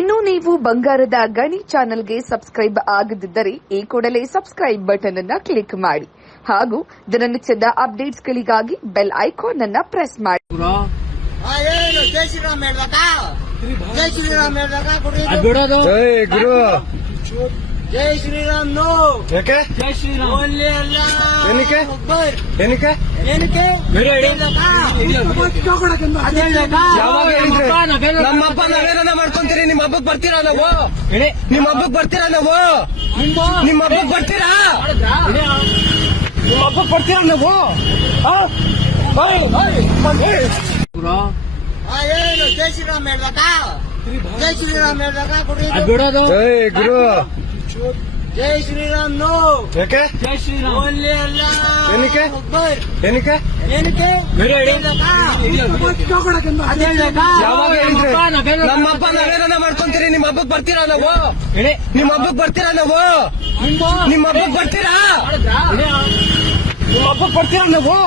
ಇನ್ನು ನೀವು ಬಂಗಾರದ ಗಣಿ ಚಾನೆಲ್ಗೆ ಸಬ್ಸ್ಕ್ರೈಬ್ ಆಗದಿದ್ದರೆ ಈ ಕೂಡಲೇ ಸಬ್ಸ್ಕ್ರೈಬ್ ಬಟನ್ ಅನ್ನು ಕ್ಲಿಕ್ ಮಾಡಿ ಹಾಗೂ ದಿನನಿತ್ಯದ ಅಪ್ಡೇಟ್ಸ್ಗಳಿಗಾಗಿ ಬೆಲ್ ಐಕಾನ್ ಅನ್ನು ಪ್ರೆಸ್ ಮಾಡಿ. ಜೈ ಶ್ರೀರಾಮ್ ಹೇಳ್ಬೇಕಾ? ಜೈ ಶ್ರೀರಾಮ್ ಹೇಳ್ಬೇಕಾ? ಜೈ ಗುರು. ಜೈ ಶ್ರೀರಾಮ್ ನೋ. ಯಾಕೆ? ಜೈ ಶ್ರೀರಾಮ್ ಒಳ್ಳೆ ಅಲ್ಲ. ಏನಕ್ಕೆ? ಏನಕ್ಕೆ? ಏನಕ್ಕೆ? ಯಾವಾಗ ಹೇಳಿದ್ರೆ ನಮ್ಮ ಹಬ್ಬ ನಾವೇನ ಮಾಡ್ಕೊಂತೀರಿ? ನಿಮ್ಮ ಹಬ್ಬಕ್ಕೆ ಬರ್ತೀರಾ ನಾವು? ನಿಮ್ಮ ಹಬ್ಬಕ್ಕೆ ಬರ್ತೀರಾ ನಾವು? ನಿಮ್ಮ ಹಬ್ಬಕ್ಕೆ ಬರ್ತೀರಾ? ನಿಮ್ಮ ಹಬ್ಬಕ್ಕೆ ಬರ್ತೀರಾ ನಾವು? ಏನು ಜೈ ಶ್ರೀರಾಮ್ ಹೇಳ್ಬೇಕಾ? ಜೈ ಶ್ರೀರಾಮ್ ಹೇಳ್ಬೇಕಾ? ಜೈ ಗುರು. ಜೈ ಶ್ರೀರಾಮ್ ನೋ. ಯಾಕೆ? ಜೈ ಶ್ರೀರಾಮ್ ಒಳ್ಳೆ ಅಲ್ಲ. ಏನಕ್ಕೆ? ಏನಕ್ಕೆ? ಏನಕ್ಕೆ? ಯಾವಾಗ ಹೇಳಿದ್ರೆ ನಮ್ಮ ಹಬ್ಬ ನಾವೇನ ಮಾಡ್ಕೊಂತೀರಿ? ನಿಮ್ಮ ಹಬ್ಬಕ್ಕೆ ಬರ್ತೀರಾ ನಾವು? ನಿಮ್ಮ ಹಬ್ಬಕ್ಕೆ ಬರ್ತೀರಾ ನಾವು? ನಿಮ್ಮ ಹಬ್ಬಕ್ಕೆ ಬರ್ತೀರಾ? ನಿಮ್ಮ ಹಬ್ಬಕ್ಕೆ ಬರ್ತೀರಾ ನಾವು?